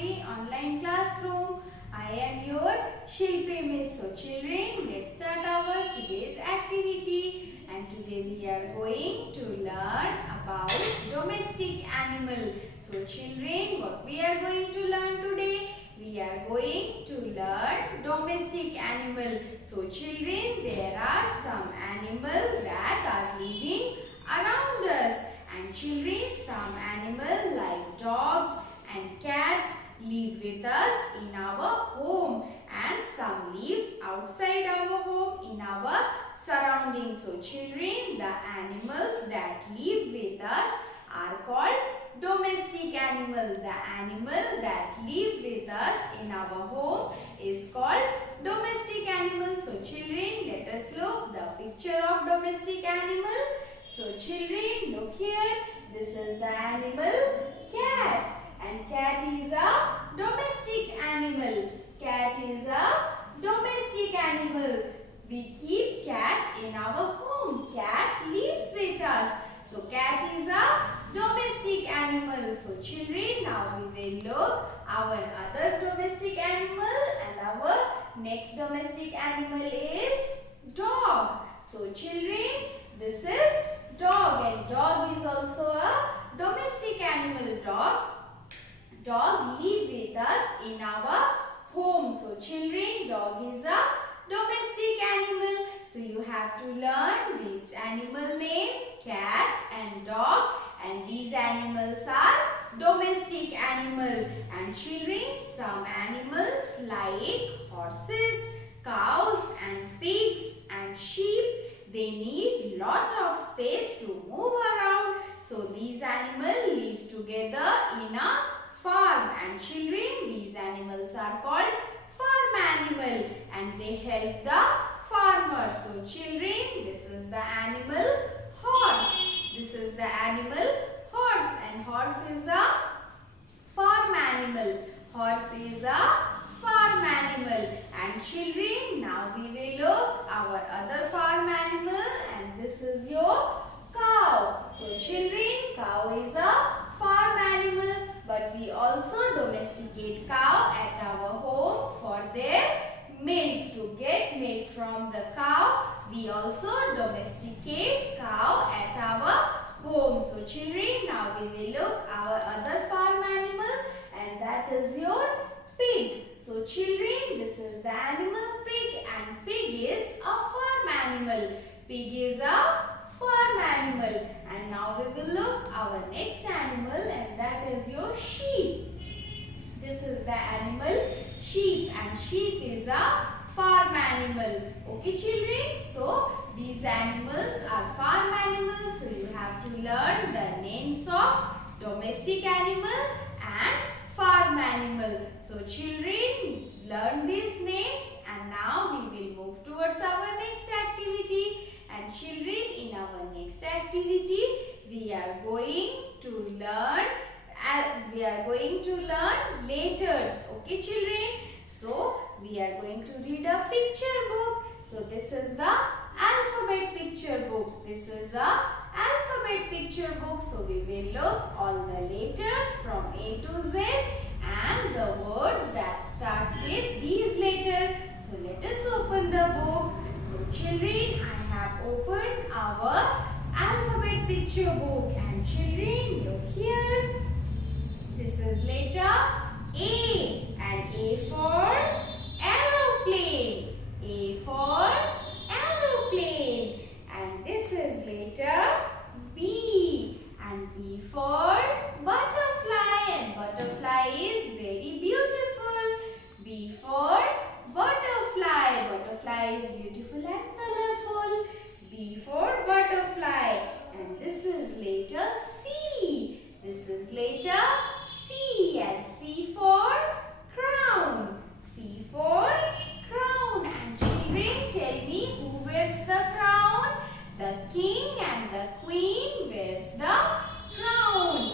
free online classroom. I am your Shilpi Miss. So children, let's start our today's activity. And today we are going to learn about domestic animal. So children, what we are going to learn today? We are going to learn domestic animal. So children, there are some animals that are living around us. And children, some animals like dogs and cats live with us in our home, and some live outside our home in our surroundings. So children, the animals that live with us are called domestic animal. The animal that live with us in our home is called domestic animal. So children, let us look the picture of domestic animal. So children, look here. This is the animal cat, and cat is a domestic animal. Cat is a domestic animal. We keep cat in our home. Cat lives with us. So cat is a domestic animal. So children, now we will look our other domestic animal, and our next domestic animal is dog. So children, this is dog, and dog is also a domestic animal. Dog live with us in our home. So children, dog is a domestic animal. So you have to learn this animal name, cat and dog, and these animals are domestic animal. And children, some animals like horses, cows and pigs and sheep, they need lot of space to move around. So these animals live together in a farm. And children, these animals are called farm animal, and they help the farmers. So children, this is the animal horse. This is the animal horse, and horse is a farm animal. Horse is a farm animal. And children, now we will look our other farm animal, and this is your cow. So children, cow is a farm animal, but we also domesticate cow at our home for their milk. To get milk from the cow, we also domesticate cow at our home. So children, now we will look our other farm animal, and that is your pig. So children, this is the animal pig, and pig is a farm animal. Pig is a farm animal. And now we will look our next animal, and that is your sheep. This is the animal sheep, and sheep is a farm animal. Okay children, so these animals are farm animals. So you have to learn the names of domestic animal and farm animal. So children, learn these names, and now we will move towards our next activity. And children, in our next activity, we are going to learn letters. Okay children, so we are going to read a picture book. So this is the alphabet picture book. This is the alphabet picture book. So we will look all the letters from A to Z and the words that start with these letters. So let us open the book. So children, I have opened our alphabet picture book, and children, look here. This is letter A, and A for aeroplane. A for aeroplane. And this is letter B, and B for butterfly, and butterfly is very beautiful. B for butterfly. Butterfly is beautiful and colorful. B for butterfly. And this is letter C. This is letter C, and C for crown. C for crown. And children, tell me, who wears the crown? The king and the queen wears the crown.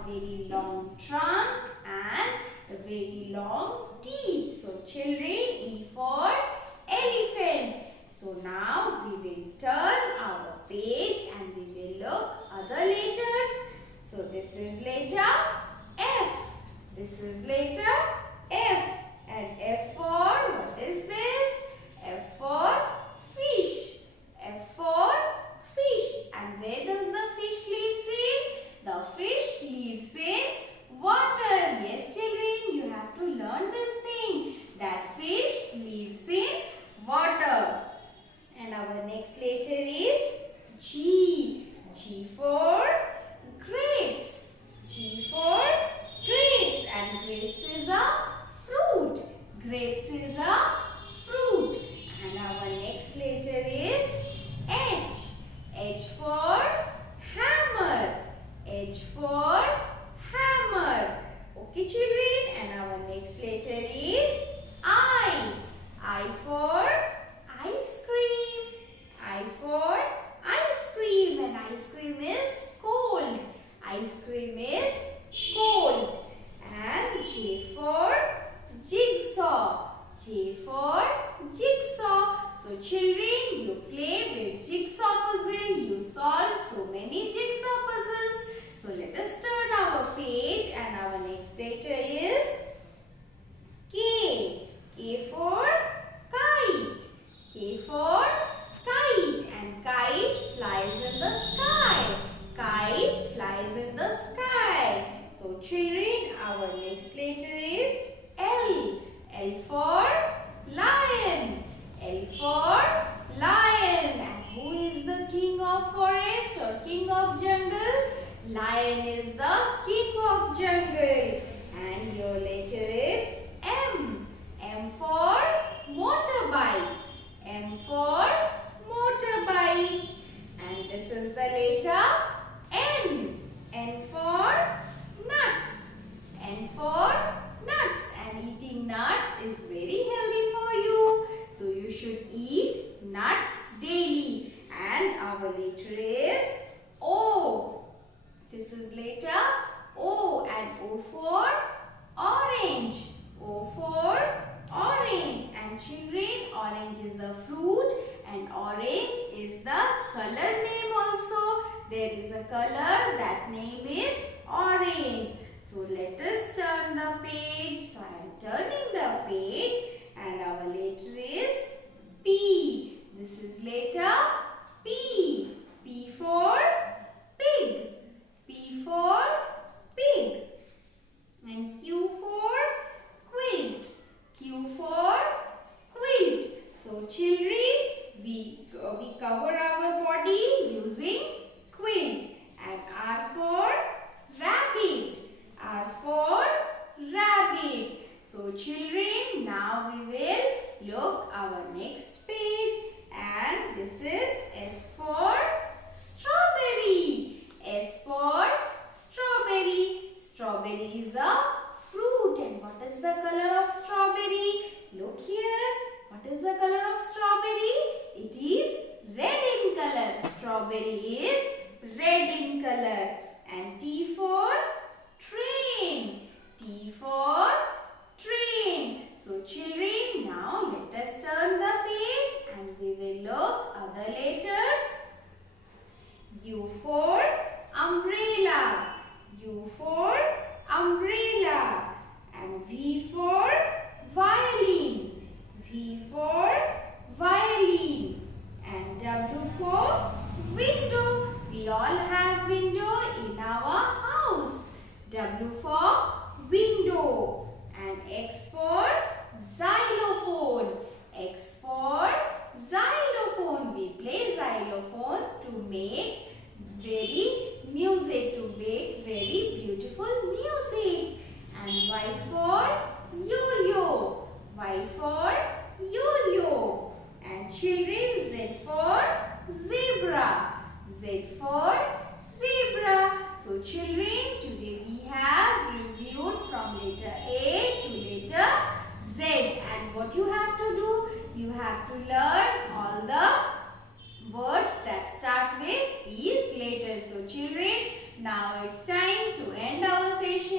a very long trunk and a very long teeth. So children, E for elephant. So now we will turn our page and we will look other letters. So this is letter F. This is letter F. And F for, what is this? F for fish. F for fish. And where does the fish lives in? The fish lives in water. Yes children, you have to learn this thing. That fish lives in water. And our next letter is G. G for grapes. G for grapes. And grapes is a fruit. Grapes is a fruit. And our next letter is H. H for hammer. H for hammer. Okay children. And our next letter is I. I for ice cream. I for ice cream. And ice cream is cold. Ice cream is cold. And J for jigsaw. J for jigsaw. So children, you play with jigsaw puzzle. You solve so many jigsaw puzzles. So let us turn our page and our next letter is K. K for kite. K for kite. And kite flies in the sky. Kite flies in the sky. So children, our next letter is L. L for lion. L for lion. And who is the king of forest or king of jungle? Lion is the king of jungle. And your letter is M. M for motorbike. M for motorbike. And this is the letter N. N for nuts. N for nuts. And eating nuts is very healthy for you. So you should eat nuts daily. And our letter is O. This is letter O. And O for orange. O for orange. And children, orange is a fruit and orange is the color name also. There is a color, that name is orange. So let us turn the page. So I am turning the page and our letter is P. This is letter P. P for pig. P for pig. And Q for quilt. Q for quilt. So children, we cover our body using quilt. And R for rabbit. R for rabbit. So children, now we will look our next page. And this is S for strawberry. S for strawberry. Strawberry is a fruit. And what is the color of strawberry? Look here. What is the color of strawberry? It is red in color. Strawberry is red in color. And T for train. T for train. So children, now let us turn the page and we will look other letters. U for umbrella. U for umbrella. And V for violin. V for violin. And W for window. We all have window in our house. W for window. And X for xylophone. X for xylophone. We play xylophone to make very beautiful music. And Y for yo-yo. Y for yo-yo. And children, Z for zebra. Z for zebra. So children, today we have reviewed from letter A to letter Z. And what you have to do? You have to learn all the words that start with these letters. So children, now it's time to end our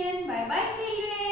session. Bye bye children.